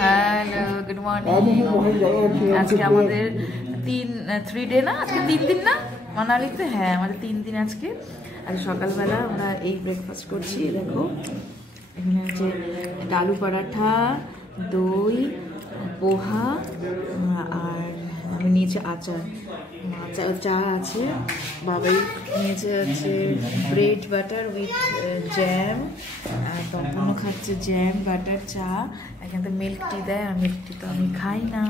Hello, good morning. আজকে আমাদের 3 day না, আজকে 3 দিন না মানালিতে। হ্যাঁ, আমাদের 3 দিন আজকে। আজ সকালবেলা আমরা এই ব্রেকফাস্ট করছি। দেখো এখানে হচ্ছে আলু পরাঠা, দই, পোহা, আর আমি নিয়েছি আচার, চা আছে। বাবাই নিয়েছে হচ্ছে ব্রেড বাটার উইথ জ্যাম, আর তপনও খাচ্ছে জ্যাম বাটার চা। এখানে তো মিল্ক টি দেয়, আর মিল্ক টি তো আমি খাই না।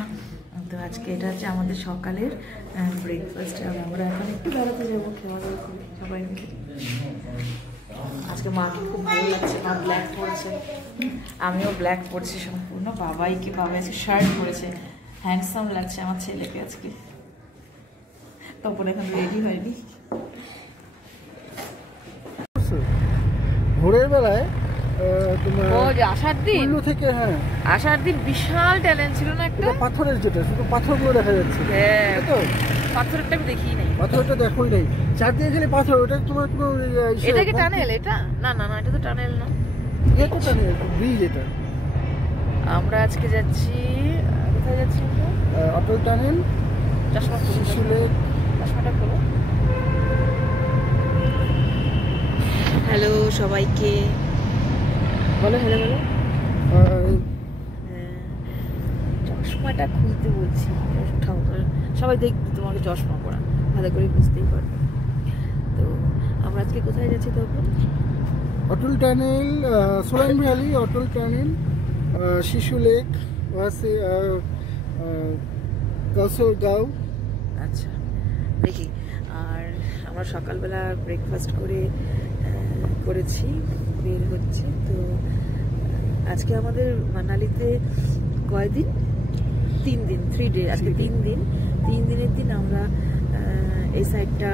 তো আজকে এটা হচ্ছে আমাদের সকালের ব্রেকফাস্ট। আর আমরা এখন একটু বেড়াতে যাবো, খাওয়া দাওয়া করে সবাই মিলে। আজকে মাকে খুব ভালো লাগছে, মা ব্ল্যাক পরেছে, আমিও ব্ল্যাক পরছি সম্পূর্ণ। বাবাই আজকে শার্ট পরেছে, হ্যান্ডসাম লাগছে আমার ছেলেকে আজকে। তারপরে এখন রেডি হয়নি। ভোরের বেলায় আসার দিন থেকে, হ্যাঁ আসার দিন বিশাল ট্যালেন্ট ছিল না একটা পাথরের, যেটা শুধু পাথরগুলো দেখা যাচ্ছে। হ্যাঁ, তো পাথরটা আমি দেখিই নাই, পাথরটা দেখোই নাই, চারদিকে খালি পাথর। ওটা তোমার কোনো এটা কি টানেল? এটা না না না, এটা তো টানেল না, এটা টানেল, ব্রিজ এটা। আমরা আজকে যাচ্ছি, কোথায় যাচ্ছি আমরা? অটল টানেল, চশমা খুলে, চশমাটা খোলো। হ্যালো সবাইকে বলো, হ্যালো বলো। চশমাটা খুলতে বলছি, সবাই দেখবে তোমাকে চশমা পরা, ভালো করে বুঝতেই পারবে। তো আমরা আজকে কোথায় যাচ্ছি তখন? অটল টানেল, সোলান ভ্যালি, অটল টানেল, শিশু লেক, গাও। আচ্ছা, দেখি। আর আমরা সকালবেলা ব্রেকফাস্ট করেছি, বের হচ্ছে। তো আজকে আমাদের মানালিতে কয়দিন? 3 দিন, 3 ডে। আজকে 3 দিন। 3 দিনের দিন আমরা এই সাইডটা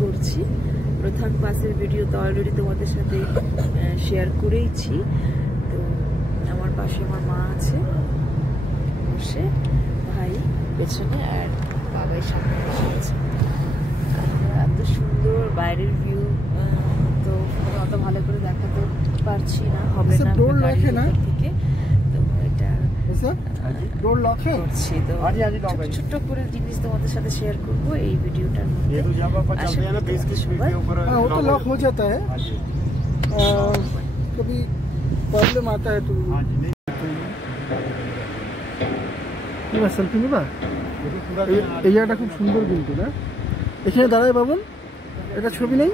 করছি। রোহতাং পাসের ভিডিও তো অলরেডি তোমাদের সাথে শেয়ার করেইছি। তো আমার পাশে আমার মা আছে বসে, ভাই পেছনে, আর বাবার সামনে বসে আছে। এত সুন্দর বাইরের ভিউ, তো অত ভালো করে দেখাতে পারছি না, হবে না থেকে। তো এটা করছি, তো ছোট্ট করে জিনিস তোমাদের সাথে শেয়ার করবো এই ভিডিওটার মধ্যে। लॉक हो जाता है, कभी प्रॉब्लम आता है तो সেলফি নিবা। এই জায়গাটা খুব সুন্দর কিন্তু না, এখানে দাঁড়ায় বাবন, এটা ছবি নেই।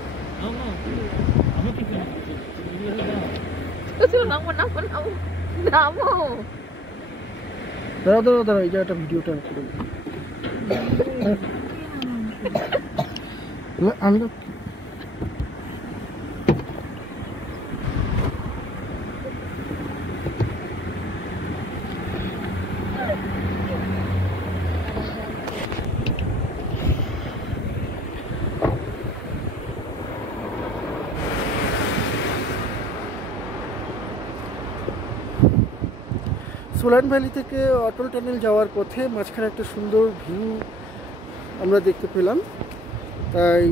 দাঁড়াও, এই জায়গাটা ভিডিওটা করে আমি তো সোলান ভ্যালি থেকে অটল টানেল যাওয়ার পথে মাঝখানে একটা সুন্দর ভিউ আমরা দেখতে পেলাম, তাই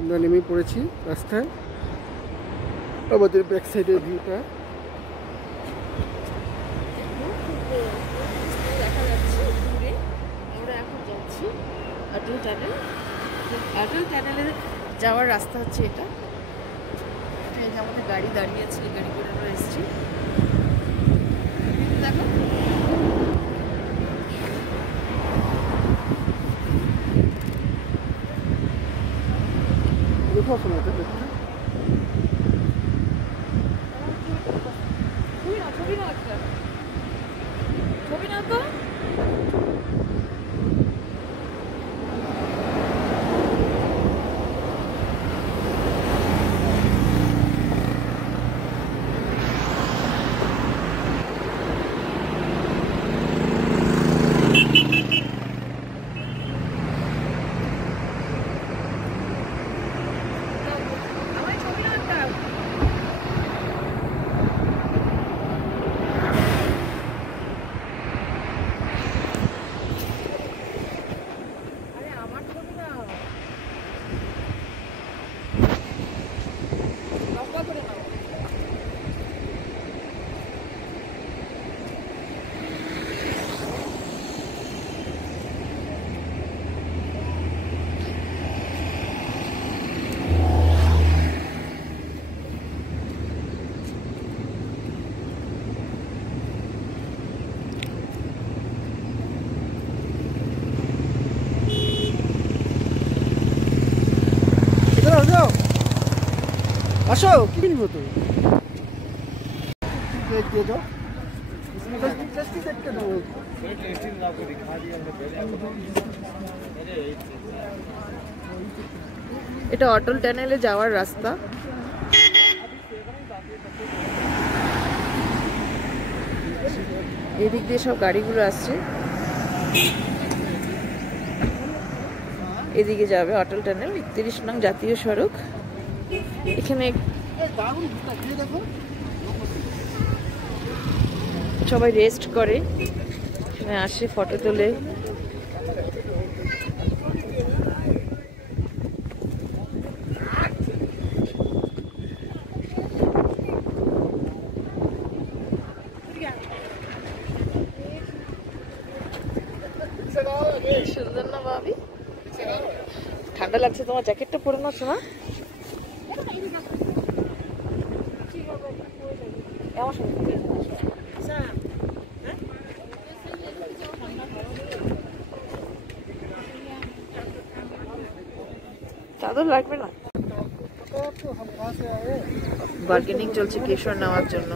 আমরা নেমে পড়েছি রাস্তায়। আমাদের ব্যাক সাইডের ভিউটা দেখা যাচ্ছে দূরে। আমরা এখন যাচ্ছি অটল টানেল। অটল টানেলে যাওয়ার রাস্তা হচ্ছে এটা। এই যে আমাদের গাড়ি দাঁড়িয়ে আছে, এই গাড়ি করে আমরা এসেছি। দেখো ছবি না তো। আসো কি কিনবো তো দিয়ে দাও टेस्टी देखते दो टेस्टी आपको दिखा दिया हमने पहले এটা অটল টানেলে যাওয়ার রাস্তা। এদিক দিয়ে সব গাড়িগুলো আসছে, এদিকে যাবে অটল টানেল 31 নং জাতীয় সড়ক। এখানে সবাই রেস্ট করে, আসে ফটো তোলে। সুন্দর না ভাবি? ঠান্ডা লাগছে, তোমার জ্যাকেটটা পরে নাও না। চাদর লাগবে না। বার্গেনিং চলছে কেশর নেওয়ার জন্য।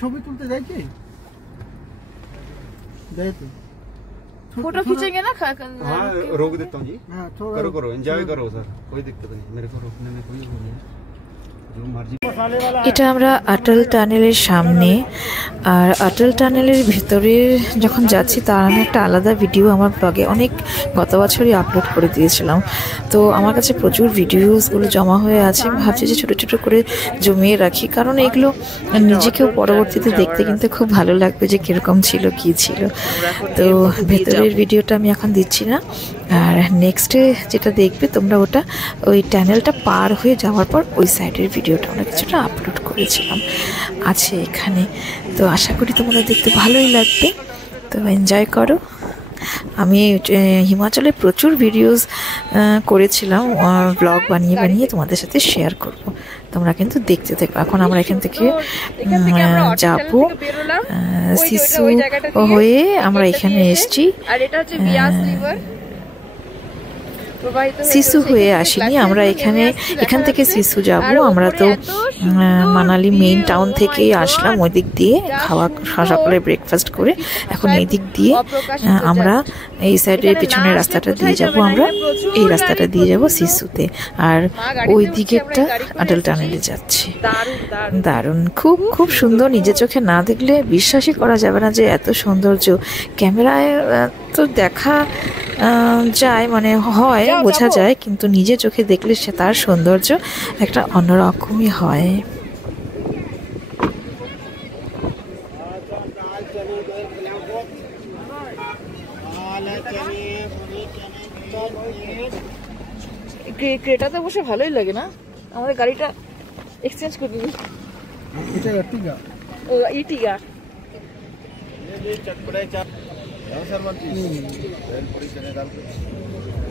ছবি তুলতে যাই কি फोटो खींचेंगे ना। हाँ रोक देता हूँ जी। हाँ करो करो एंजॉय करो सर, कोई दिक्कत नहीं, मेरे को रोकने में कोई वो नहीं है, जो मर्जी। এটা আমরা অটল টানেলের সামনে, আর অটল টানেলের ভিতরে যখন যাচ্ছি তার আমি একটা আলাদা ভিডিও আমার ব্লগে অনেক গত বছরই আপলোড করে দিয়েছিলাম। তো আমার কাছে প্রচুর ভিডিওসগুলো জমা হয়ে আছে, ভাবছি যে ছোটো ছোটো করে জমিয়ে রাখি, কারণ এগুলো নিজেকেও পরবর্তীতে দেখতে কিন্তু খুব ভালো লাগবে যে কীরকম ছিল কী ছিল। তো ভেতরের ভিডিওটা আমি এখন দিচ্ছি না, আর নেক্সটে যেটা দেখবে তোমরা ওটা ওই টানেলটা পার হয়ে যাওয়ার পর ওই সাইডের ভিডিওটা আমরা কিছুটা আপলোড করেছিলাম, আছে এখানে। তো আশা করি তোমাদের দেখতে ভালোই লাগবে, তো এনজয় করো। আমি হিমাচলে প্রচুর ভিডিওস করেছিলাম, ব্লগ বানিয়ে বানিয়ে তোমাদের সাথে শেয়ার করব, তোমরা কিন্তু দেখতে থাকো। এখন আমরা এখান থেকে যাবো সিসু হয়ে, আমরা এখানে এসছি। সিসু হয়ে আসিনি আমরা, এখান থেকে সিসু যাব। আমরা তো মানালি মেইন টাউন থেকেই আসলাম, ওই দিক দিয়ে সকালে ব্রেকফাস্ট করে এখন এই দিক দিয়ে আমরা এই সাইডের পিছনের রাস্তাটা দিয়ে যাব, আমরা এই রাস্তাটা দিয়ে যাব সিসুতে, আর ওই দিকেরটা অটল টানেলে যাচ্ছে। দারুণ, খুব খুব সুন্দর, নিজের চোখে না দেখলে বিশ্বাসই করা যাবে না যে এত সৌন্দর্য। ক্যামেরায় তো দেখা যায়, মানে হয় বোঝা যায়, কিন্তু নিজের চোখে দেখলে সে তার সৌন্দর্য একটা অন্যরকমই হয়। ক্রেটাতে বসে ভালোই লাগে না? আমাদের গাড়িটা এক্সচেঞ্জ করে দিবি। এটা ইটিগা, ও ইটিগা।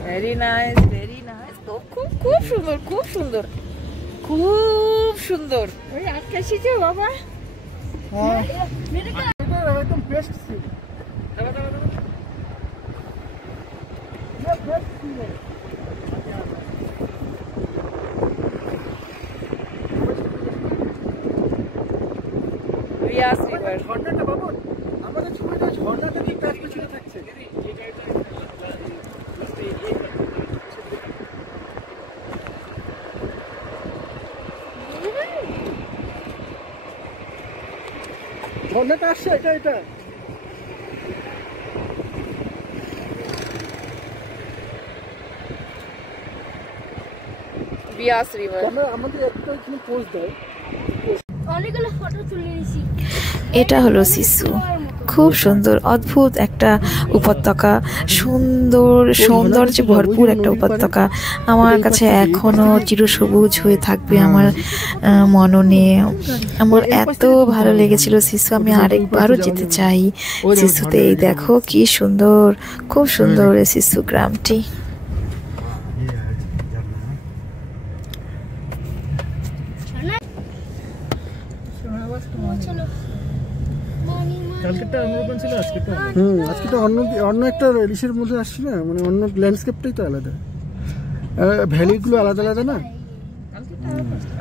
Very nice, very nice. তো খুব খুব সুন্দর, খুব সুন্দর, খুব সুন্দর। ওই আজকে এসেছে বাবা। হ্যাঁ এটা একদম বেস্ট সিট। রিয়াস রিভার। ঝর্ণাটা বাবু, আমাদের ছবিটা ঝর্ণাটা ঠিক কাজ পিছনে থাকছে। ঝর্ণাটা আসছে, এটা বিয়াস রিভার। আমাদের একটা এখানে পোস্ট দেয়, অনেকগুলো ফটো তুলে নিয়েছি। এটা হলো সিসু, খুব সুন্দর অদ্ভুত একটা উপত্যকা, সুন্দর সৌন্দর্যে ভরপুর একটা উপত্যকা। আমার কাছে এখনো চিরসবুজ হয়ে থাকবে আমার মননে। আমার এত ভালো লেগেছিল সিসু, আমি আরেকবারও যেতে চাই সিসুতে। এই দেখো কি সুন্দর, খুব সুন্দর এই সিসু গ্রামটি। আজকেটা অন্য একটা ইলিশের মধ্যে আসছে না, মানে অন্য ল্যান্ডস্কেপটাই তো আলাদা, ভ্যালিগুলো আলাদা আলাদা না।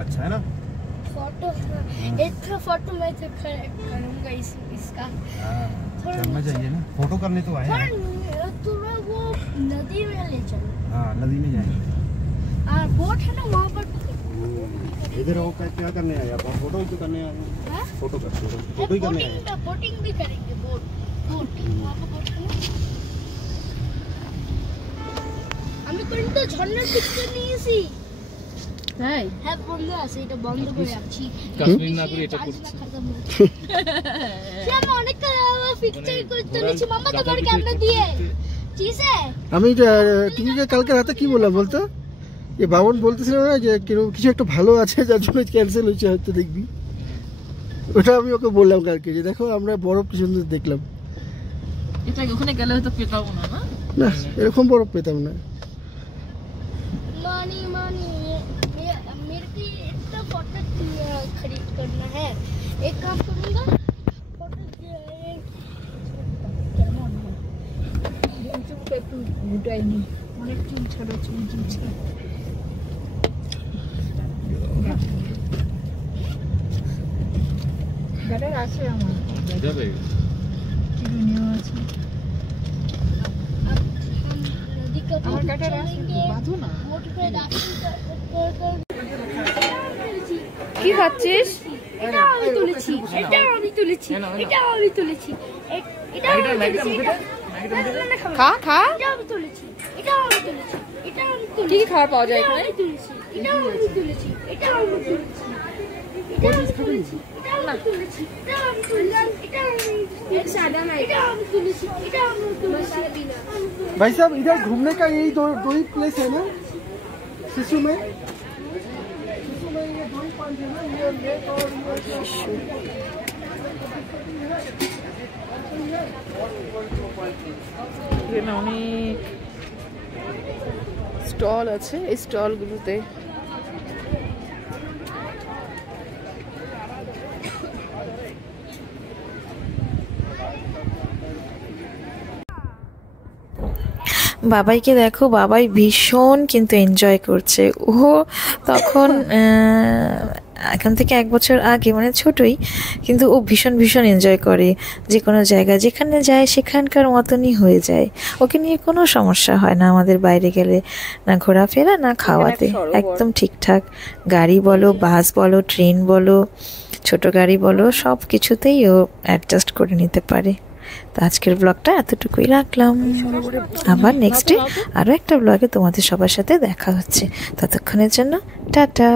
अच्छा है ना फोटो एक फोटो मैं तो करूंगा इसका करना चाहिए ना, फोटो करने तो आए हैं। तुम्हें वो नदी में ले चलो। हाँ नदी में जाएंगे। बोट है ना वहाँ पर। इधर वो क्या करने आए आप? फोटो ही तो करने आए हैं। फोटो ही करने आए हैं। बोटिंग भी करेंगे। बोट वहाँ पर बोट है ना। আমি কিন্তু ঝর্ণার পিকচার নিয়েছি। হ্যাঁ বন্ধু আছে, এটা বন্ধ করে রাখছি। কাশ্মীর না করে এটা করছি। আমি অনেক পিকচার করতে নিয়েছি মাম্মা, তোমার ক্যামেরা দিয়ে। ঠিক আছে, আমি টিভিতে কালকে রাতে কি বললাম বলতো, এ বাবন বলতেছিল না যে কিছু একটা ভালো আছে যার জন্য ক্যান্সেল হয়েছে হয়তো, দেখবি। ওটা আমি ওকে বললাম কালকে যে দেখো আমরা বরফ কি সুন্দর দেখলাম। এটা ওখানে গেলে হয়তো পেতাম না, না এরকম বরফ পেতাম না। मानी मेरे को इतना फोटो खरीद करना है। एक काम करूँगा, फोटो কি খাচ্ছিস? এটা আমি তুলেছি, এটা আমি তুলেছি, এটা আমি তুলেছি, এটা আমি তুলেছি। খা খা, এটা আমি তুলেছি, এটা আমি তুলেছি, এটা আমি তুলেছি। কি খাবার পাওয়া যায় এখানে? এটা আমি তুলেছি, এটা আমি তুলেছি, এটা আমি তুলেছি, এটা আমি তুলেছি, এটা আমি তুলেছি, এটা আমি एक सादा ना, এটা আমি তুলেছি, এটা আমি তুলেছি। भाई साहब इधर घूमने का यही दो ही प्लेस है ना शिशु में? ये दो ही पॉइंट है ना, ये लेक और এখানে অনেক স্টল আছে, এই স্টলগুলোতে বাবাইকে দেখো, বাবাই ভীষণ কিন্তু এনজয় করছে। ও তখন এখান থেকে 1 বছর আগে, মানে ছোটই, কিন্তু ও ভীষণ ভীষণ এনজয় করে। যে কোনো জায়গা যেখানে যায় সেখানকার মতনই হয়ে যায়, ওকে নিয়ে কোনো সমস্যা হয় না। আমাদের বাইরে গেলে না ঘোরাফেরা না খাওয়াতে, একদম ঠিকঠাক। গাড়ি বলো, বাস বলো, ট্রেন বলো, ছোট গাড়ি বলো, সব কিছুতেই ও অ্যাডজাস্ট করে নিতে পারে। তো আজকের ব্লগটা এতটুকুই রাখলাম। আবার নেক্সটে আরও একটা ব্লগে তোমাদের সবার সাথে দেখা হচ্ছে। ততক্ষণের জন্য টাটা।